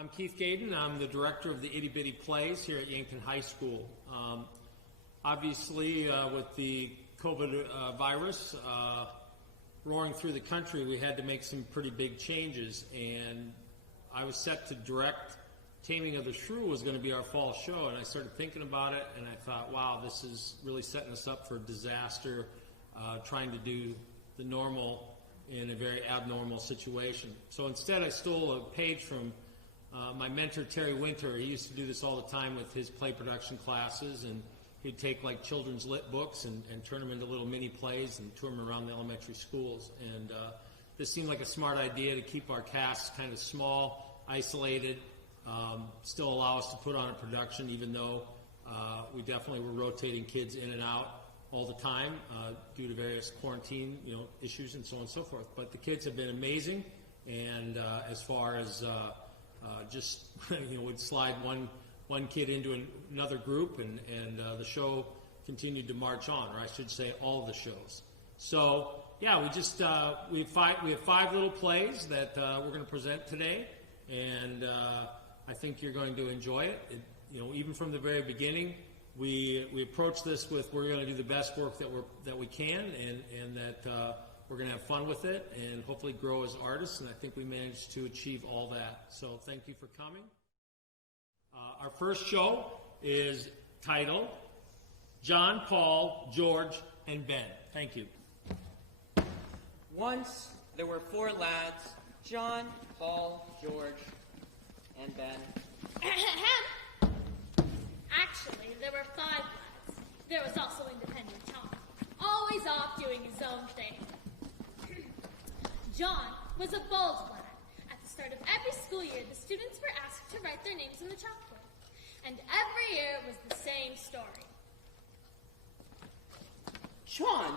I'm Keith Gaden. I'm the director of the Itty Bitty Plays here at Yankton High School. Obviously, with the COVID virus roaring through the country, we had to make some pretty big changes, and I was set to direct Taming of the Shrew was going to be our fall show, and I started thinking about it, and I thought, wow, this is really setting us up for disaster, trying to do the normal in a very abnormal situation. So instead, I stole a page from my mentor, Terry Winter. He used to do this all the time with his play production classes, and he'd take like children's lit books and turn them into little mini plays and tour them around the elementary schools. And this seemed like a smart idea to keep our cast kind of small, isolated, still allow us to put on a production, even though we definitely were rotating kids in and out all the time due to various quarantine issues and so on and so forth. But the kids have been amazing, and as far as just would slide one kid into another group, and the show continued to march on, or I should say all the shows. So yeah, we have five little plays that we're going to present today, and I think you're going to enjoy it. Even from the very beginning, we approach this with we're going to do the best work that we can, and that we're going to have fun with it and hopefully grow as artists, and I think we managed to achieve all that. So thank you for coming. Our first show is titled John, Paul, George, and Ben. Thank you. Once there were 4 lads, John, Paul, George, and Ben. Actually, there were 5 lads. There was also independent Tom, always off doing his own thing. John was a bold lad. At the start of every school year, the students were asked to write their names on the chalkboard. And every year it was the same story. John,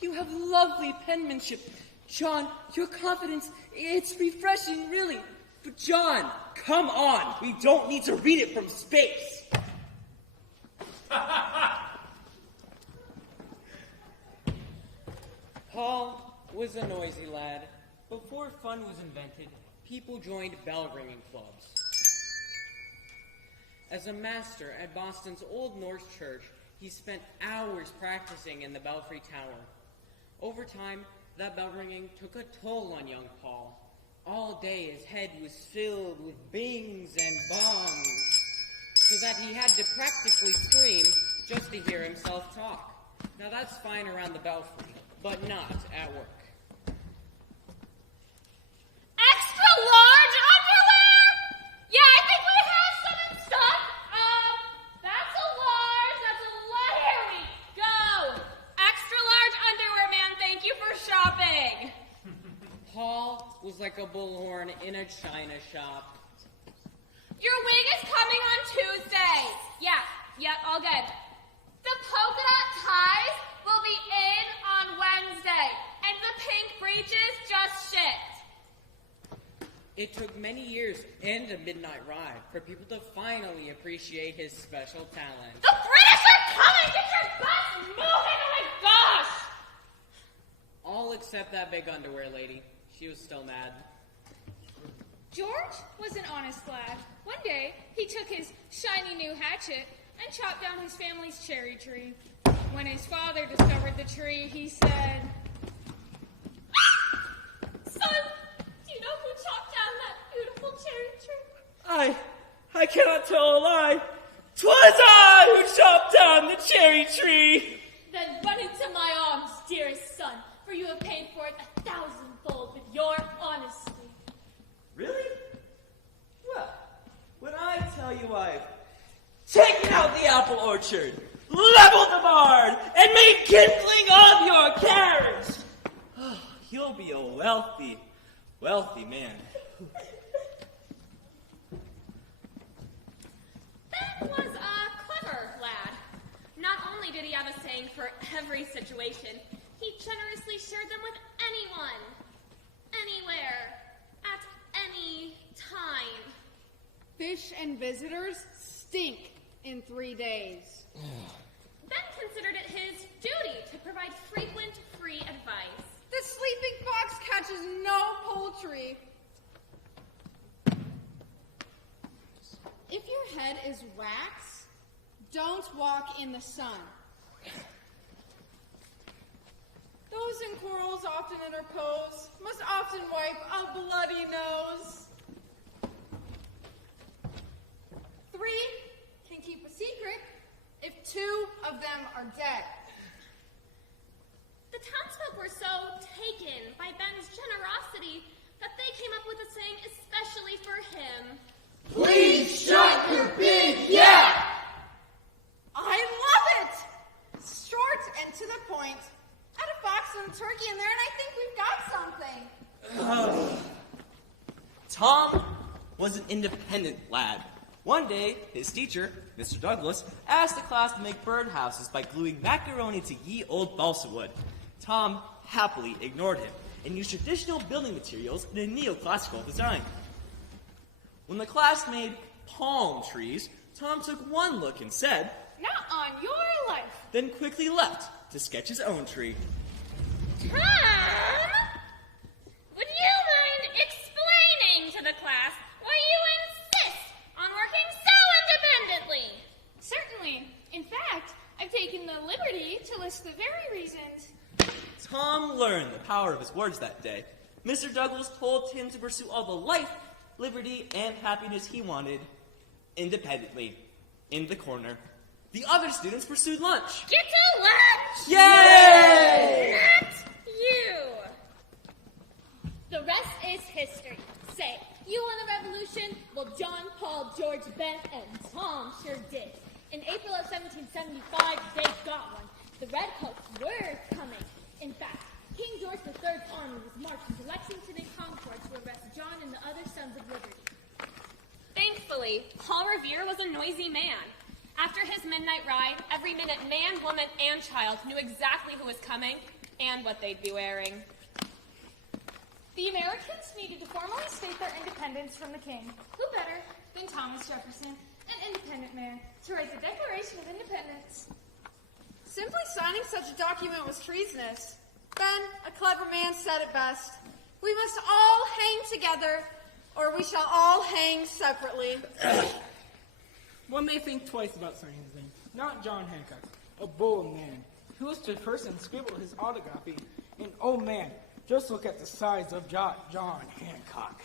you have lovely penmanship. John, your confidence, it's refreshing, really. But John, come on. We don't need to read it from space. Paul was a noisy lad. Before fun was invented, people joined bell-ringing clubs. As a master at Boston's Old North Church, he spent hours practicing in the Belfry Tower. Over time, that bell ringing took a toll on young Paul. All day his head was filled with bings and bongs, so that he had to practically scream just to hear himself talk. Now that's fine around the Belfry, but not at work. Extra large underwear? Yeah, I think we have some in stock. That's a large. Here we go. Extra large underwear, man. Thank you for shopping. Polly was like a bullhorn in a china shop. Your wig is coming on Tuesday. Yeah, all good. The polka dot ties will be in on Wednesday, and the pink breeches just shit. It took many years and a midnight ride for people to finally appreciate his special talent. The British are coming! Get your butts moving! Oh my gosh! All except that big underwear lady. She was still mad. George was an honest lad. One day, he took his shiny new hatchet and chopped down his family's cherry tree. When his father discovered the tree, he said, Son, do you know who chopped down that beautiful cherry tree? I cannot tell a lie. 'Twas I who chopped down the cherry tree. Then run into my arms, dearest son, for you have paid for it 1,000-fold with your honesty. Really? Well, when I tell you I've taken out the apple orchard, leveled the barn, and made kindling of your carriage, you'll be a wealthy man. Ben was a clever lad. Not only did he have a saying for every situation, he generously shared them with anyone, anywhere, at any time. fish and visitors stink in 3 days. Ben considered it his duty to provide frequent free advice. The sleeping fox catches no poultry. head is wax. Don't walk in the sun. Those in quarrels often interpose, must often wipe a bloody nose. 3 can keep a secret if 2 of them are dead. The townsfolk were so taken by Ben's generosity that they came up with a saying especially for him. Please shut your big yap! I love it! Short and to the point. Add a fox and a turkey in there and I think we've got something. Tom was an independent lad. One day, his teacher, Mr. Douglas, asked the class to make birdhouses by gluing macaroni to ye old balsa wood. Tom happily ignored him and used traditional building materials in a neoclassical design. When the class made palm trees, Tom took one look and said, Not on your life. then quickly left to sketch his own tree. Tom, would you mind explaining to the class why you insist on working so independently? Certainly. In fact, I've taken the liberty to list the very reasons. Tom learned the power of his words that day. Mr. Douglas told him to pursue all the life, liberty, and happiness he wanted independently, in the corner. The other students pursued lunch. Get to lunch! Yay! Not you! The rest is history. Say, you won the revolution? Well, John, Paul, George, Ben, and Tom sure did. In April of 1775, they got one. The Redcoats were coming. In fact, King George III's army was marching to Lexington and Concord to arrest John and the other Sons of Liberty. Thankfully, Paul Revere was a noisy man. After his midnight ride, every minute man, woman, and child knew exactly who was coming and what they'd be wearing. The Americans needed to formally state their independence from the king. Who better than Thomas Jefferson, an independent man, to write the Declaration of Independence? Simply signing such a document was treasonous. Ben, a clever man, said it best. We must all hang together, or we shall all hang separately. One may think twice about signing his name. Not John Hancock, a bold man, who was to person scribble his autography. And oh man, just look at the size of John Hancock.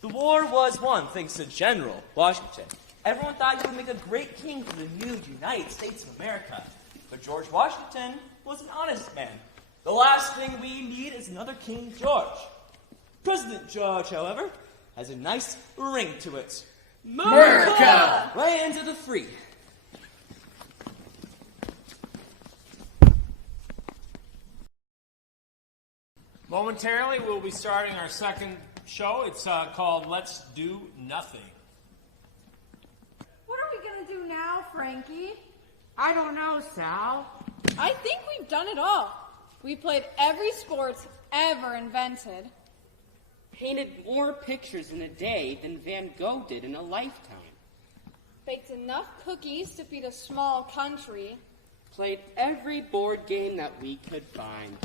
The war was won thanks to General Washington. Everyone thought he would make a great king for the new United States of America. But George Washington was an honest man. The last thing we need is another King George. President George, however, has a nice ring to it. America! Lands of the free. Momentarily, we'll be starting our second show. It's called Let's Do Nothing. What are we going to do now, Frankie? I don't know, Sal. I think we've done it all. We played every sport ever invented. Painted more pictures in a day than Van Gogh did in a lifetime. Baked enough cookies to feed a small country. Played every board game that we could find.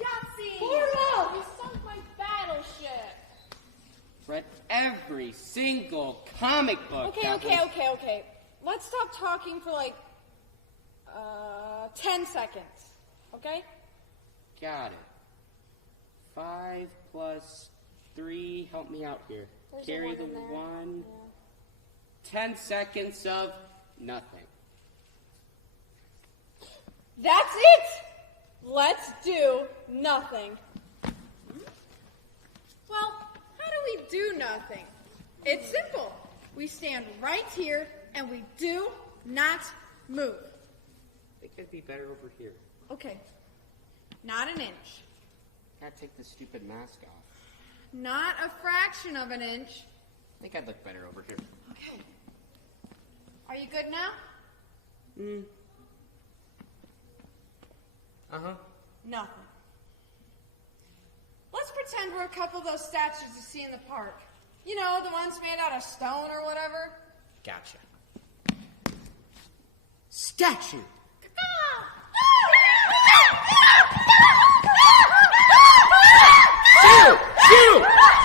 Yahtzee! Portal! You sunk my battleship! Read every single comic book. Okay. Let's stop talking for 10 seconds. Okay? Got it. 5 plus 3, help me out here. There's a Carry one the in there. 1. Yeah. 10 seconds of nothing. That's it! Let's do nothing. Well, how do we do nothing? It's simple. We stand right here and we do not move. I think I'd be better over here. Okay. Not an inch. Gotta take this stupid mask off. Not a fraction of an inch. I think I'd look better over here. Okay. Are you good now? Uh-huh. Nothing. Let's pretend we're a couple of those statues you see in the park. You know, the ones made out of stone or whatever. Gotcha. Statue.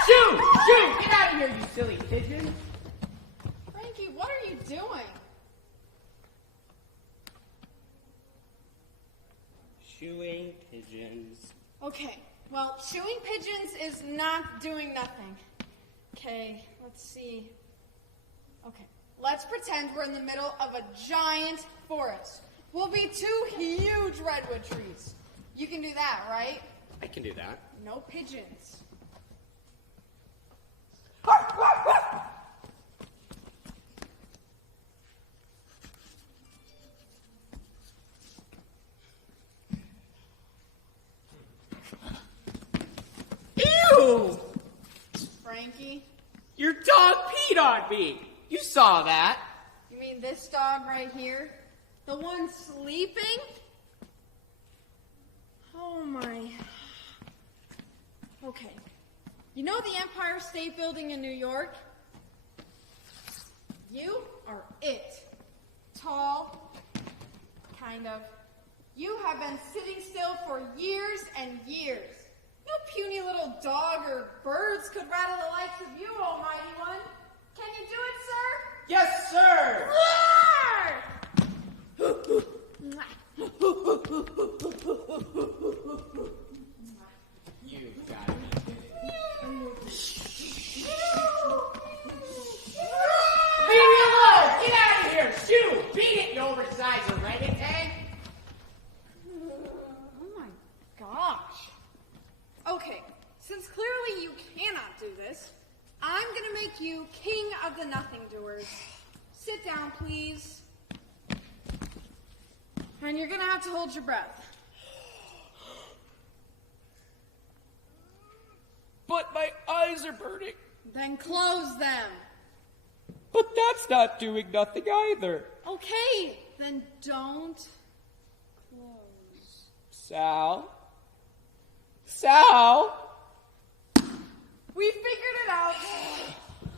Shoo! Get out of here, you silly pigeon! Frankie, what are you pigeons. Okay, well, chewing pigeons is not doing nothing. Okay, let's see. Okay, let's pretend we're in the middle of a giant forest. We'll be 2 huge redwood trees. You can do that, right? I can do that. No pigeons. Ew! Frankie, Your dog peed on me. You saw that. you mean this dog right here? The one sleeping? Oh my. Okay. You know the Empire State Building in New York? You are it. Tall, kind of. You have been sitting still for years and years. No puny little dog or birds could rattle the likes of you, almighty one. Can you do it, sir? Yes, sir. You got it. Leave me alone! Get out of here! Shoo! Beat it, you oversized orangutan! Oh my gosh. Okay, since clearly you cannot do this, I'm gonna make you king of the nothing doers. Sit down, please. And you're gonna have to hold your breath. But my eyes are burning. Then close them. But that's not doing nothing either. Okay, then don't close. Sal? Sal? We figured it out.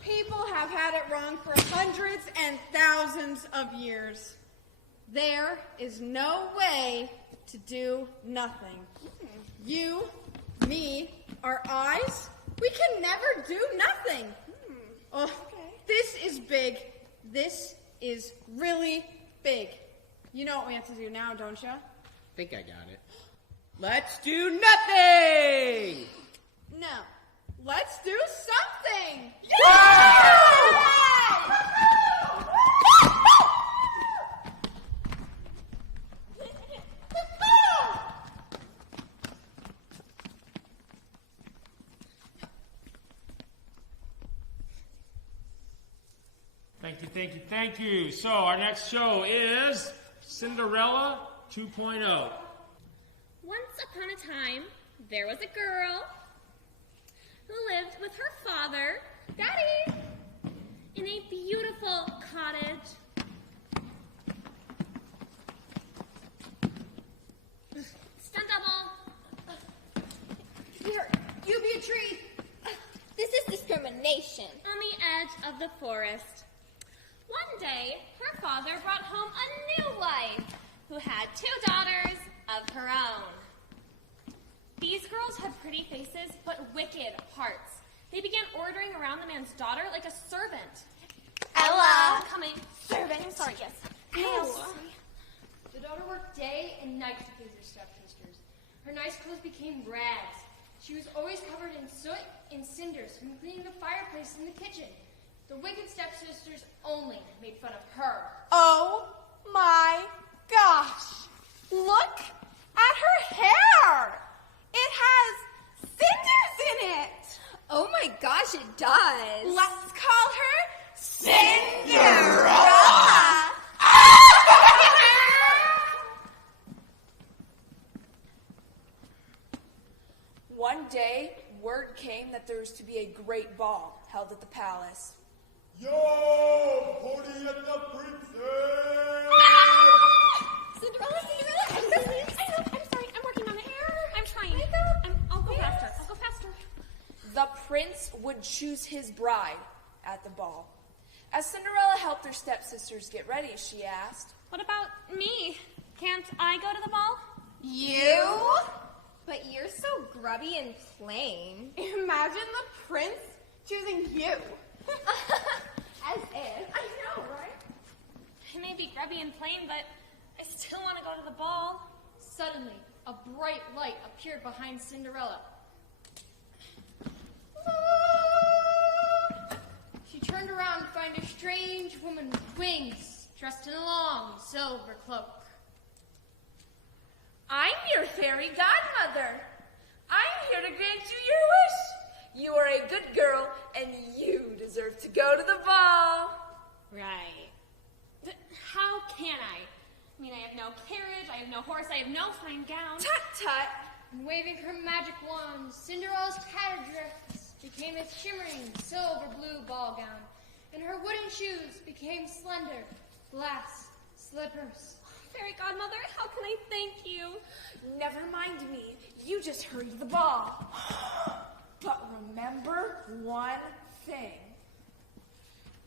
People have had it wrong for hundreds and thousands of years. There is no way to do nothing. You, me, our eyes, we can never do nothing. Oh, this is big. This is really big. You know what we have to do now, don't you? I think I got it. Let's do nothing! No. Let's do something! Thank you. So our next show is Cinderella 2.0. Once upon a time, there was a girl who lived with her father, Daddy, in a beautiful cottage. Stunt double. Here, you be a tree. This is discrimination. On the edge of the forest. One day, her father brought home a new wife who had 2 daughters of her own. These girls had pretty faces, but wicked hearts. They began ordering around the man's daughter like a servant. Ella. Coming. Servant. I'm sorry, yes. Ow. The daughter worked day and night to please her stepsisters. Her nice clothes became rags. She was always covered in soot and cinders from cleaning the fireplace in the kitchen. The wicked stepsisters only made fun of her. Oh my gosh. Look at her hair. It has cinders in it. Oh my gosh, it does. Let's call her Cinderella. One day, word came that there was to be a great ball held at the palace. Yo, party at the princess! Cinderella. I'm sorry. I'm working on it. I'm trying. I'll go faster. The prince would choose his bride at the ball. As Cinderella helped her stepsisters get ready, she asked, What about me? Can't I go to the ball? You? But you're so grubby and plain. Imagine the prince choosing you. As if. I know, right? I may be grubby and plain, but I still want to go to the ball. Suddenly, a bright light appeared behind Cinderella. She turned around to find a strange woman with wings, dressed in a long silver cloak. I'm your fairy godmother. I'm here to grant you your wish. You are a good girl, and you deserve to go to the ball. Right. But how can I? I mean, I have no carriage, I have no horse, I have no fine gown. Tut-tut. And waving her magic wand, Cinderella's tattered dress became a shimmering silver blue ball gown, and her wooden shoes became slender glass slippers. Fairy godmother, how can I thank you? Never mind me. You just hurry to the ball. But remember one thing.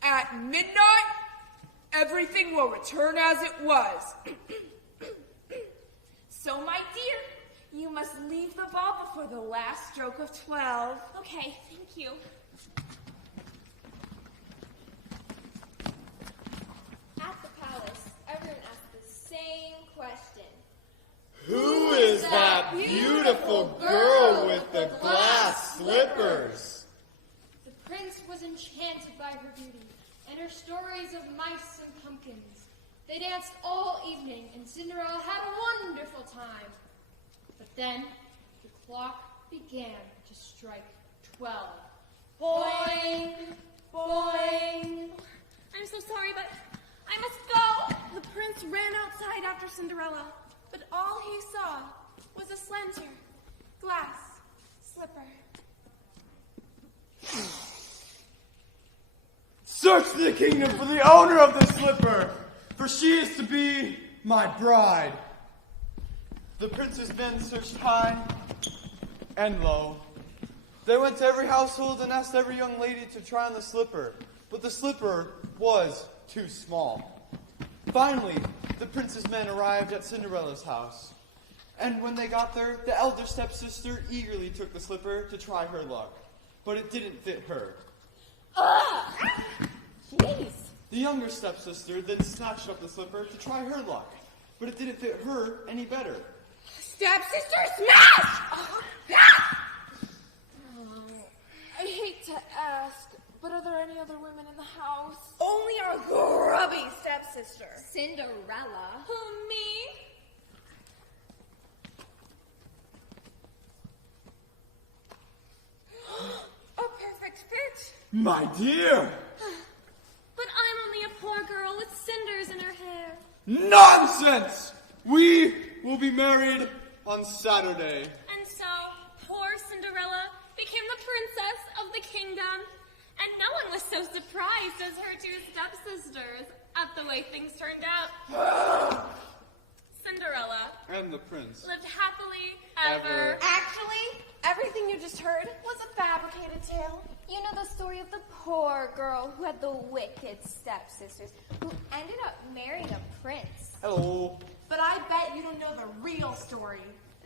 At midnight, everything will return as it was. So, my dear, you must leave the ball before the last stroke of 12. Okay, thank you. At the palace, everyone asked the same question. Who is that beautiful girl with the glass slippers? The prince was enchanted by her beauty and her stories of mice and pumpkins. They danced all evening, and Cinderella had a wonderful time. But then the clock began to strike 12. Boing! Boing! I'm so sorry, but I must go. The prince ran outside after Cinderella, but all he saw was a slender glass slipper. Search the kingdom for the owner of this slipper, for she is to be my bride. The prince's men searched high and low. They went to every household and asked every young lady to try on the slipper, but the slipper was too small. Finally, the prince's men arrived at Cinderella's house. And when they got there, the elder stepsister eagerly took the slipper to try her luck. But it didn't fit her. Jeez. The younger stepsister then snatched up the slipper to try her luck. But it didn't fit her any better. Stepsister, smash! I hate to ask, but are there any other women in the house? Only our grubby stepsister. Cinderella. Who, me? A perfect fit. My dear! But I'm only a poor girl with cinders in her hair. Nonsense! We will be married on Saturday. And so, poor Cinderella became the princess of the kingdom. And no one was so surprised as her two stepsisters at the way things turned out. Cinderella And the prince. lived happily ever. Actually, everything you just heard was a fabricated tale. You know the story of the poor girl who had the wicked stepsisters who ended up marrying a prince. Hello. But I bet you don't know the real story.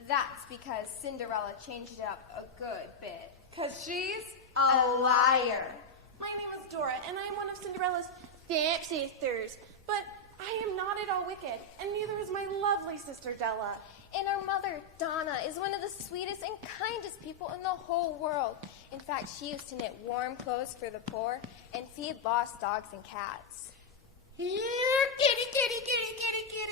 That's because Cinderella changed it up a good bit. 'Cause she's a liar. My name is Dora, and I'm one of Cinderella's stepsisters. But I am not at all wicked, and neither is my lovely sister Della. And our mother, Donna, is one of the sweetest and kindest people in the whole world. In fact, she used to knit warm clothes for the poor and feed lost dogs and cats. Here, kitty, kitty, kitty, kitty, kitty.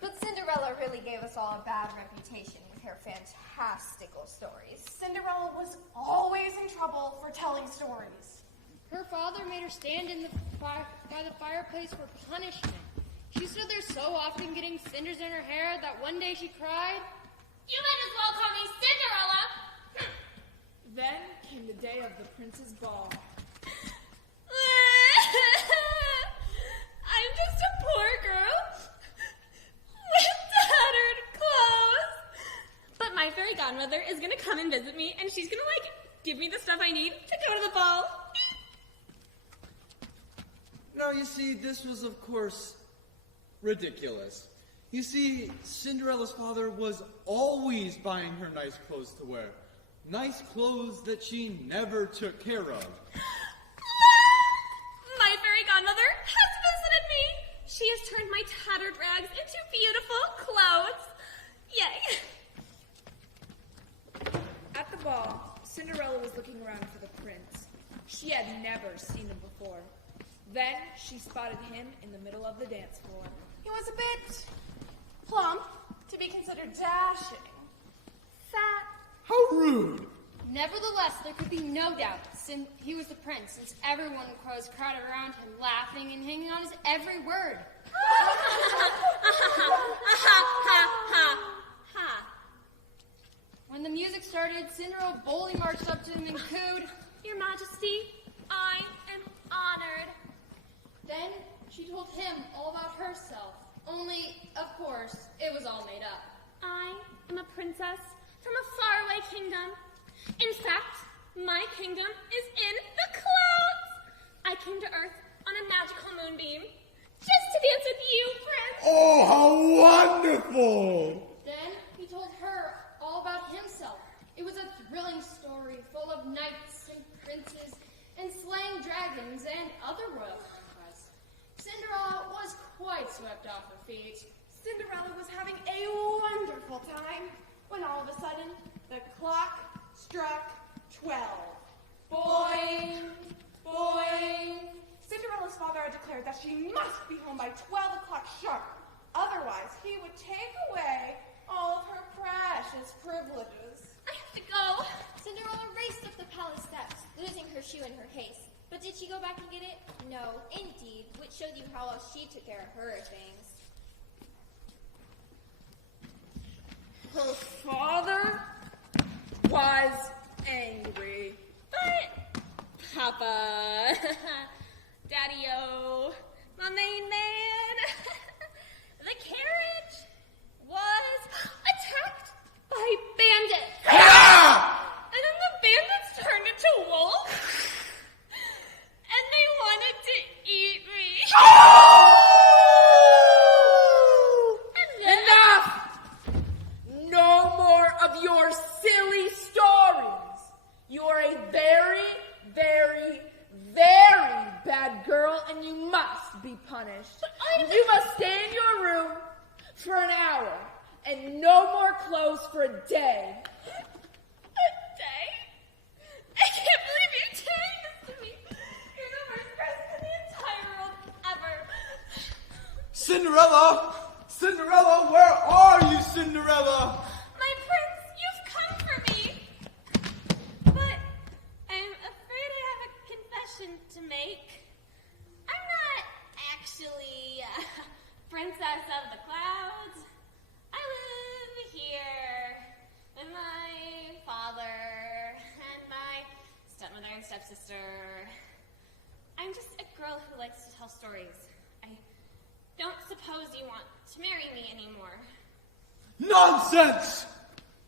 But Cinderella really gave us all a bad reputation with her fantastical stories. Cinderella was always in trouble for telling stories. Her father made her stand by the fireplace for punishment. She stood there so often getting cinders in her hair that one day she cried, You might as well call me Cinderella. Then came the day of the prince's ball. I'm just a poor girl with tattered clothes. But my fairy godmother is going to come and visit me, and she's going to, give me the stuff I need to go to the ball. Now, you see, this was, of course, ridiculous. You see, Cinderella's father was always buying her nice clothes to wear. Nice clothes that she never took care of. My fairy godmother has visited me. She has turned my tattered rags into beautiful clothes. Yay! At the ball, Cinderella was looking around for the prince. She had never seen him before. Then she spotted him in the middle of the dance floor. He was a bit plump to be considered dashing. Fat. How rude! Nevertheless, there could be no doubt he was the prince, since everyone was crowded around him, laughing and hanging on his every word. When the music started, Cinderella boldly marched up to him and cooed, Your Majesty, I am honored. Then she told him all about herself. Only, of course, it was all made up. I am a princess from a faraway kingdom. In fact, my kingdom is in the clouds. I came to Earth on a magical moonbeam just to dance with you, Prince. Oh, how wonderful! Then he told her all about himself. It was a thrilling story full of knights and princes and slaying dragons and other royal conquests. Cinderella was quite swept off her feet. Cinderella was having a wonderful time when all of a sudden the clock struck 12. Boing, boing. Cinderella's father had declared that she must be home by 12 o'clock sharp. Otherwise, he would take away all of her precious privileges. I have to go. Cinderella raced up the palace steps, losing her shoe in her haste. But did she go back and get it? No, indeed, which showed you how well she took care of her things. Her father was angry. But, Papa, Daddy-o, my main man, the carriage was attacked by bandits. And then the bandits turned into wolves, and they wanted to eat me. And then, Enough! No more of your silly stories. You are a very, very, very bad girl, and you must be punished. You must stay in your room for an hour, and no more clothes for a day. A day? I can't believe you're doing this to me. You're the worst person in the entire world ever. Cinderella! Cinderella, where are you, Cinderella? My prince, you've come for me. But I'm afraid I have a confession to make. I'm not actually a princess of the clouds. I live here with my father and my stepmother and stepsister. I'm just a girl who likes to tell stories. I don't suppose you want to marry me anymore. Nonsense!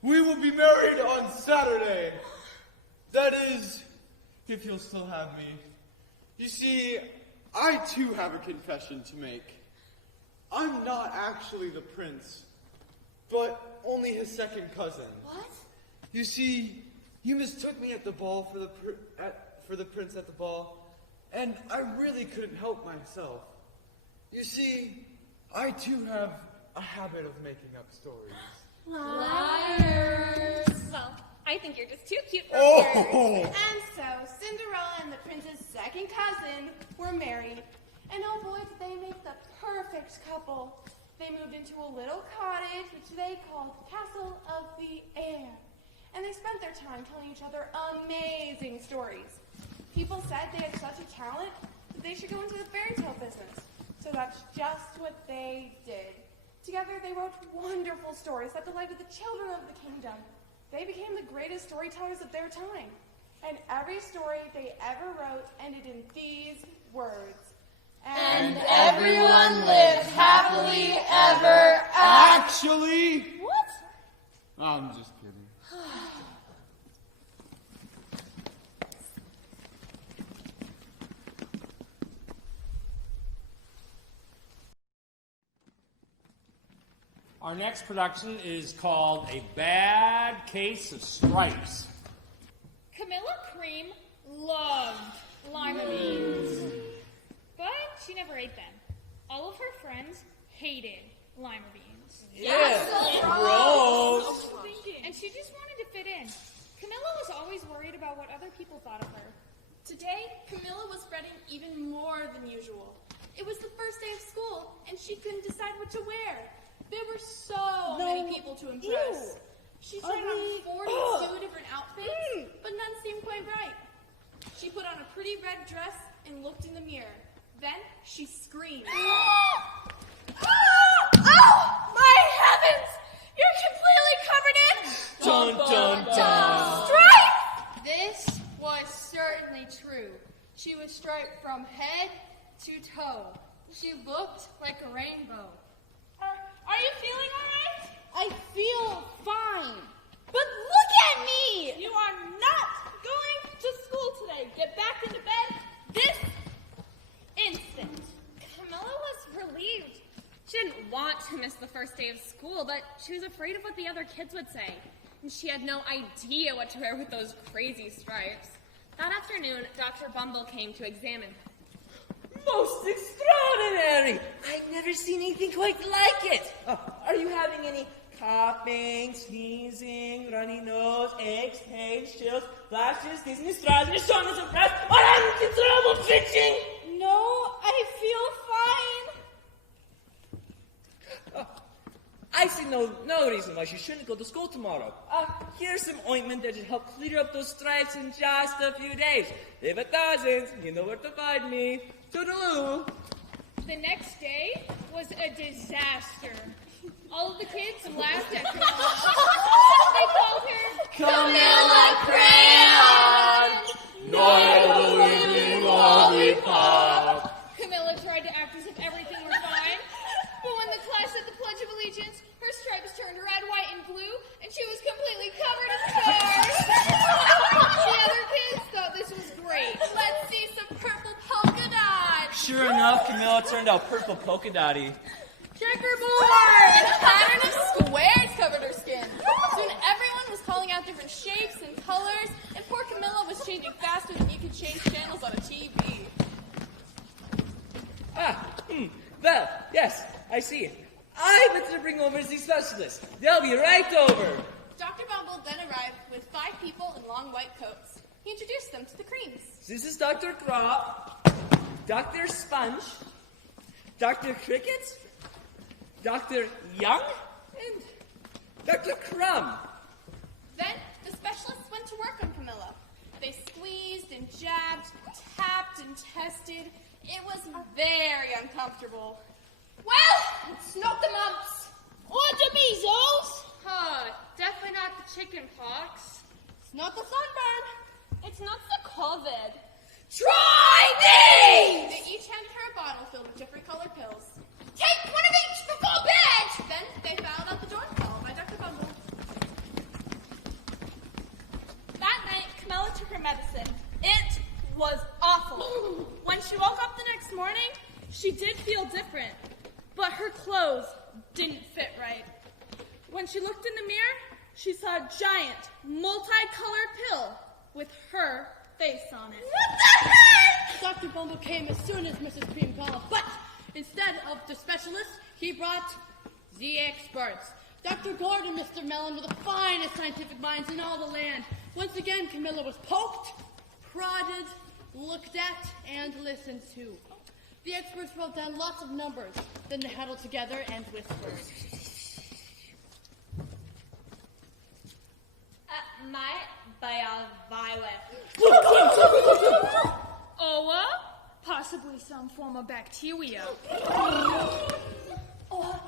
We will be married on Saturday. That is, if you'll still have me. You see, I too have a confession to make. I'm not actually the prince, but only his second cousin. What? You see, you mistook me at the ball for the prince at the ball, and I really couldn't help myself. You see, I too have a habit of making up stories. Liars. Well, I think you're just too cute for Oh! And so Cinderella and the prince's second cousin were married. And oh boy, did they make the perfect couple. They moved into a little cottage, which they called Castle of the Air. And they spent their time telling each other amazing stories. People said they had such a talent that they should go into the fairy tale business. So that's just what they did. Together they wrote wonderful stories that delighted the children of the kingdom. They became the greatest storytellers of their time. And every story they ever wrote ended in these words. And everyone lived happily ever after. Actually, What? I'm just kidding. Our next production is called A Bad Case of Stripes. Camilla Cream loved lima beans, but she never ate them. All of her friends hated lima beans. Yeah, gross. And she just wanted to fit in. Camilla was always worried about what other people thought of her. Today, Camilla was fretting even more than usual. It was the first day of school, and she couldn't decide what to wear. There were so many people to impress. She tried on 42 different outfits, but none seemed quite right. She put on a pretty red dress and looked in the mirror. Then she screamed. Oh, my heavens! You're completely covered in Dun, dun, dun. stripe! This was certainly true. She was striped from head to toe. She looked like a rainbow. Are you feeling all right? I feel fine. But look at me! You are not going to school today. Get back into bed this instant. Camilla was relieved. She didn't want to miss the first day of school, but she was afraid of what the other kids would say. And she had no idea what to wear with those crazy stripes. That afternoon, Dr. Bumble came to examine her. Most extraordinary! I've never seen anything quite like it. Are you having any coughing, sneezing, runny nose, aches, pains, chills, flashes, dizziness, drowsiness, shortness of breath, or uncontrollable twitching? No, I feel fine. I see no reason why she shouldn't go to school tomorrow. Here's some ointment that should help clear up those stripes in just a few days. If it doesn't, you know where to find me. Toodaloo. The next day was a disaster. All of the kids laughed at Camilla. They called her Camilla Crayon! Lollipop! Camilla tried to act as if everything were fine, but when the class said the Pledge of Allegiance, her stripes turned red, white, and blue, and she was completely covered in stars. The other kids thought this was great. Let's see some purple polka dots. Sure enough, Camilla turned out purple polka dotty. Checkerboard! And a pattern of squares covered her skin. Soon everyone was calling out different shapes and colors, and poor Camilla was changing faster than you could change channels on a TV. Well, yes, I see. I better bring over the specialist. They'll be right over. Dr. Bumble then arrived with 5 people in long white coats. He introduced them to the creams. This is Dr. Crop, Dr. Sponge, Dr. Cricket, Dr. Young, and Dr. Crumb. Then the specialists went to work on Camilla. They squeezed and jabbed, tapped and tested. It was very uncomfortable. Well, it's not the mumps. Or the measles. Definitely not the chicken pox. It's not the sunburn. It's not the COVID. Try these! They each handed her a bottle filled with different colored pills. Take one of each before bed! Then they filed out the door, followed by Dr. Bumble. That night, Camilla took her medicine. It was awful. When she woke up the next morning, she did feel different, but her clothes didn't fit right. When she looked in the mirror, she saw a giant, multicolored pill with her face on it. What the heck? Dr. Bumble came as soon as Mrs. Cream called, but instead of the specialist, he brought the experts. Dr. Gordon and Mr. Mellon were the finest scientific minds in all the land. Once again, Camilla was poked, prodded, looked at, and listened to. The experts wrote down lots of numbers, then they huddled together and whispered. Might be a virus. Or possibly some form of bacteria. Or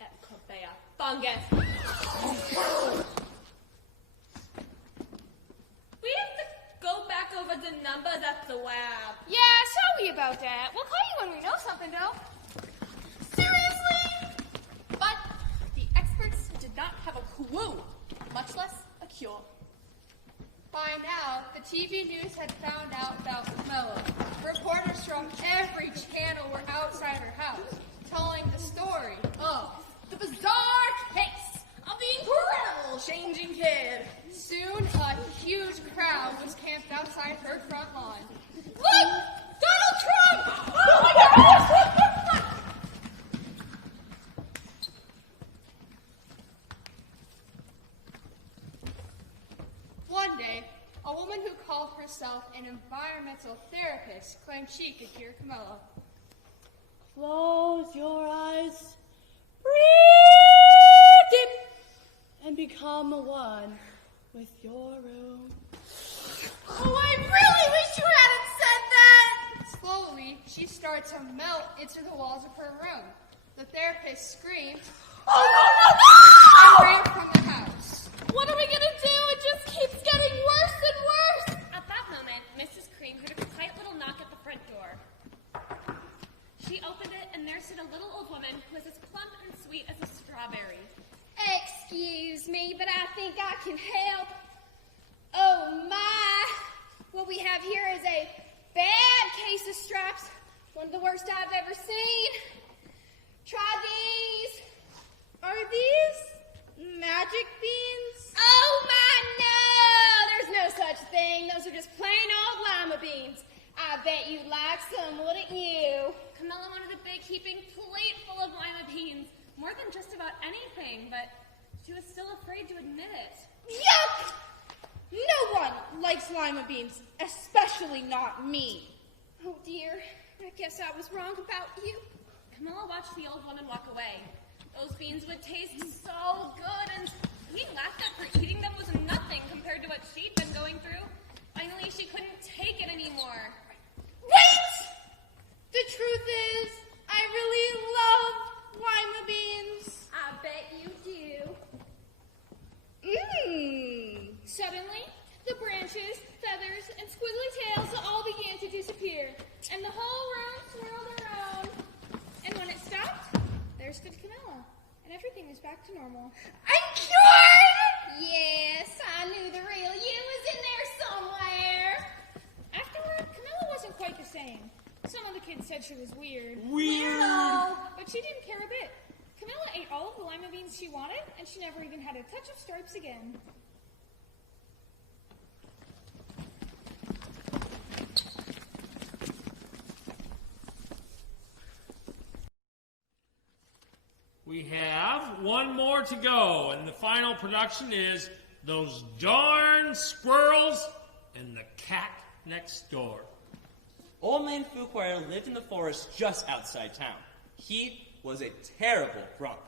it could be a fungus. We have to go back over the numbers at the lab. Yeah, sorry about that. We'll call you when we know something, though. Seriously? But the experts did not have a clue, much less a cure. By now, the TV news had found out about Camilla. Reporters from every channel were outside her house, telling the story of The bizarre case of the incredible changing kid. Soon, a huge crowd was camped outside her front lawn. Look! Donald Trump! Oh my gosh! A woman who called herself an environmental therapist claimed she could cure Camilla. Close your eyes, breathe deep, and become one with your room. Oh, I really wish you hadn't said that! Slowly, she started to melt into the walls of her room. The therapist screamed, Oh, no, and ran from the house. What are we gonna do? It just keeps getting worse and worse. At that moment, Mrs. Cream heard a quiet little knock at the front door. She opened it, and there stood a little old woman who was as plump and sweet as a strawberry. Excuse me, but I think I can help. Oh my! What we have here is a bad case of stripes. One of the worst I've ever seen. Try these. Are these magic beans? Oh my, no! There's no such thing. Those are just plain old lima beans. I bet you'd like some, wouldn't you? Camilla wanted a big heaping plate full of lima beans, more than just about anything, but she was still afraid to admit it. Yuck! No one likes lima beans, especially not me. Oh dear, I guess I was wrong about you. Camilla watched the old woman walk away. Those beans would taste so good, and being laughed at for eating them was nothing compared to what she'd been going through. Finally, she couldn't take it anymore. Wait! The truth is, I really love lima beans. I bet you do. Suddenly, the branches, feathers, and squiggly tails all began to disappear, and the whole room swirled around. And when it stopped, there stood Camilla, and everything was back to normal. I'm cured! Yes, I knew the real you was in there somewhere. Afterward, Camilla wasn't quite the same. Some of the kids said she was weird. Weirdo! But she didn't care a bit. Camilla ate all of the lima beans she wanted, and she never even had a touch of stripes again. We have one more to go, and the final production is Those Darn Squirrels and the Cat Next Door. Old Man Fuquire lived in the forest just outside town. He was a terrible grump.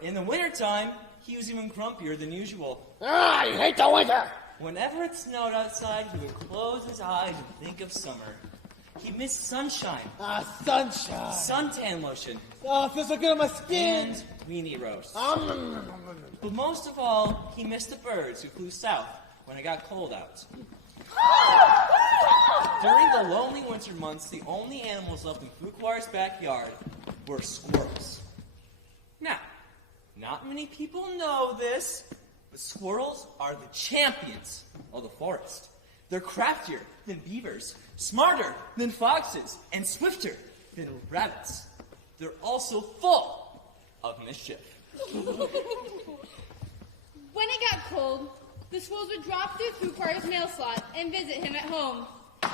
In the wintertime, he was even grumpier than usual. I hate the winter! Whenever it snowed outside, he would close his eyes and think of summer. He missed sunshine. Sunshine. Suntan lotion. Oh, it feels so good on my skin. And weenie roast. But most of all, he missed the birds who flew south when it got cold out. During the lonely winter months, the only animals left in Fuquire's backyard were squirrels. Now, not many people know this, but squirrels are the champions of the forest. They're craftier than beavers, smarter than foxes, and swifter than rabbits. They're also full of mischief. When it got cold, the squirrels would drop through Fuquire's mail slot and visit him at home.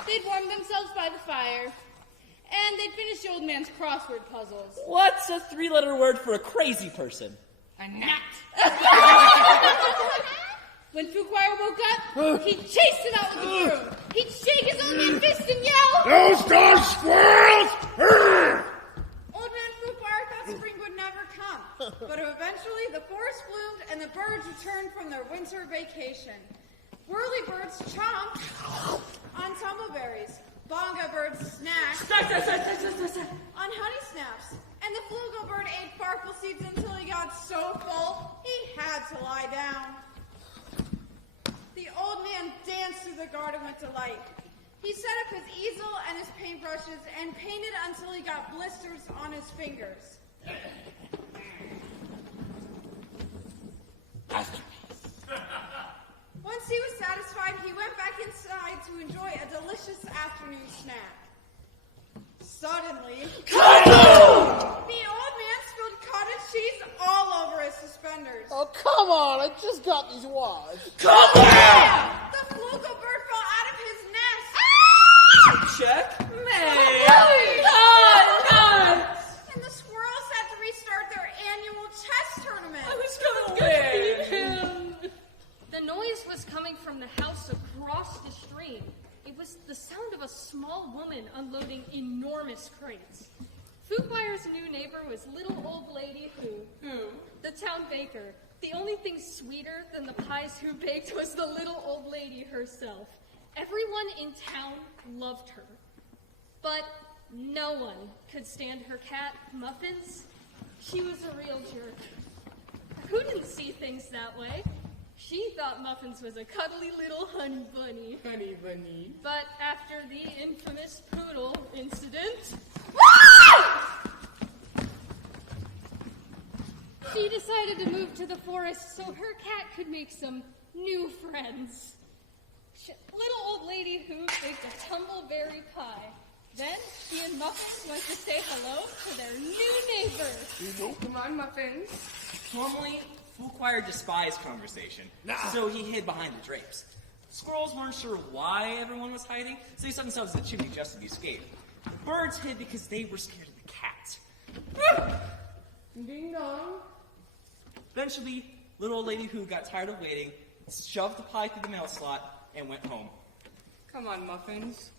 They'd warm themselves by the fire, and they'd finish the old man's crossword puzzles. What's a three-letter word for a crazy person? A gnat. When Fuquire woke up, he'd chase him out with a broom. He'd shake his old man fist and yell, Those darn squirrels! Old man Fuquire thought spring would never come, but eventually the forest bloomed and the birds returned from their winter vacation. Whirly birds chomped on tumbleberries. Bonga birds snacked on honey snaps. And the flugal bird ate farkle seeds until he got so full he had to lie down. The old man danced through the garden with delight. He set up his easel and his paintbrushes and painted until he got blisters on his fingers. Once he was satisfied, he went back inside to enjoy a delicious afternoon snack. Suddenly, the old man spilled cottage cheese all over his suspenders. Oh, come on, I just got these wads. Come on! The flugal bird fell out of his nest. Checkmate! And the squirrels had to restart their annual chess tournament. I was gonna win. The noise was coming from the house across the stream. It was the sound of a small woman unloading enormous crates. Foodwire's new neighbor was little old lady Who, the town baker. The only thing sweeter than the pies Who baked was the little old lady herself. Everyone in town loved her. But no one could stand her cat, Muffins. She was a real jerk. Who didn't see things that way? She thought Muffins was a cuddly little honey bunny. Honey bunny. But after the infamous poodle incident, she decided to move to the forest so her cat could make some new friends. Little old lady Who baked a tumbleberry pie. Then she and Muffins went to say hello to their new neighbor. Come on, Muffins. Normally, Foodwire despised conversation, so he hid behind the drapes. Squirrels weren't sure why everyone was hiding, so they set themselves in the chimney just to escape. The birds hid because they were scared of the cat. Ding dong. Eventually, little old lady Who got tired of waiting, shoved the pie through the mail slot, and went home. Come on, Muffins.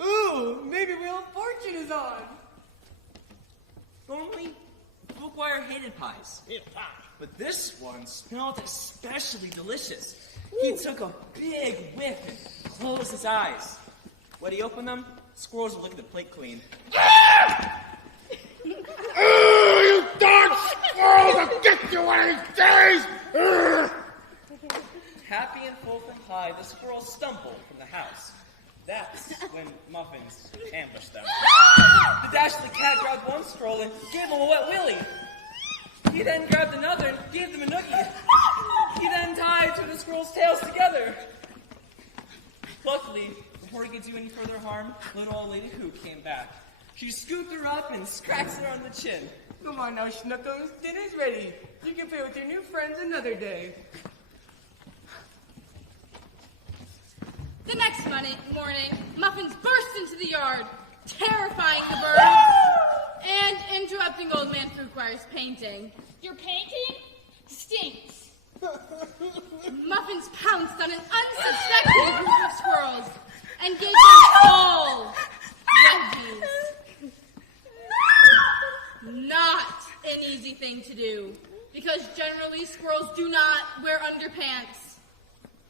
Ooh, maybe Wheel of Fortune is on. Normally, Foodwire hated pies. But this one smelled especially delicious. He took a big whiff and closed his eyes. When he opened them, squirrels would lick the plate clean. You darn squirrels! I'll get you one of these days! Happy and full from pie, the squirrels stumbled from the house. That's when Muffins ambushed them. The dashly cat grabbed one squirrel and gave him a wet willy. He then grabbed another and gave them a noogie. He then tied two of the squirrels' tails together. Luckily, before he could do any further harm, little old lady Who came back. She scooped her up and scratched her on the chin. Come on now, Schnuckles. Dinner's ready. You can play with your new friends another day. The next morning, Muffins burst into the yard, terrifying the birds and interrupting Old Man Foodwire's painting. Your painting stinks. Muffins pounced on an unsuspecting group of squirrels and gave them all wedgies. Not an easy thing to do, because generally squirrels do not wear underpants.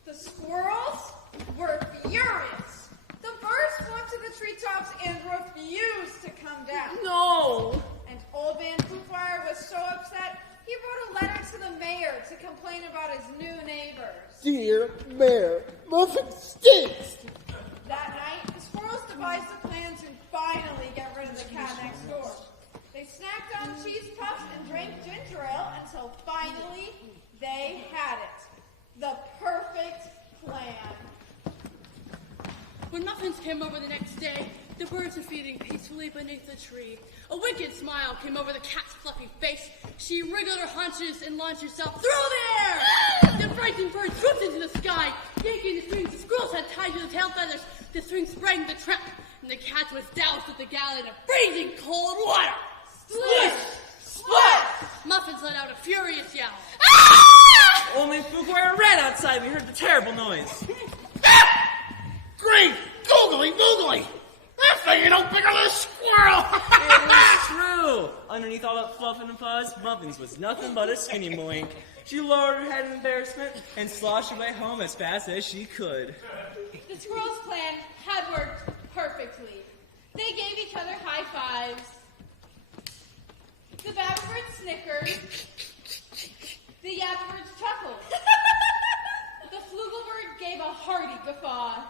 The squirrels were furious. The birds flew to the treetops and refused to come down. No! And Old Man Foodwire was so upset, he wrote a letter to the mayor to complain about his new neighbors. Dear Mayor, Muffin stinks! That night, the squirrels devised a plan to finally get rid of the cat next door. They snacked on cheese puffs and drank ginger ale until finally they had it. The perfect plan. When Muffins came over the next day, the birds were feeding peacefully beneath the tree. A wicked smile came over the cat's fluffy face. She wriggled her haunches and launched herself through the air. The frightened bird swooped into the sky, yanking the strings the squirrels had tied to the tail feathers. The strings sprang the trap, and the cat was doused with a gallon of freezing cold water. Splish! Splash! Muffins let out a furious yell. Old Man Foodwire ran outside and we heard the terrible noise. Great googly moogly! That thing ain't no bigger than a squirrel! It was true! Underneath all that fluff and fuzz, Muffins was nothing but a skinny moink. She lowered her head in embarrassment and sloshed her way home as fast as she could. The squirrels' plan had worked perfectly. They gave each other high fives. The babbirbird snickered. The yabbabirds chuckled. The flugelbird gave a hearty guffaw.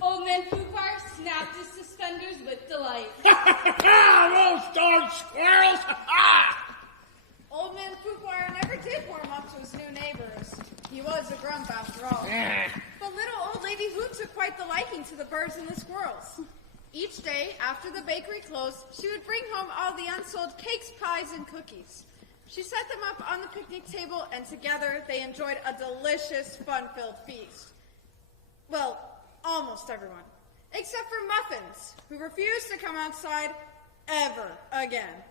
Old Man Foodwire snapped his suspenders with delight. Those darn squirrels! Old Man Foodwire never did warm up to his new neighbors. He was a grump after all. But little old lady Who took quite the liking to the birds and the squirrels. Each day, after the bakery closed, she would bring home all the unsold cakes, pies, and cookies. She set them up on the picnic table, and together they enjoyed a delicious, fun-filled feast. Well, almost everyone, except for Muffins, who refused to come outside ever again.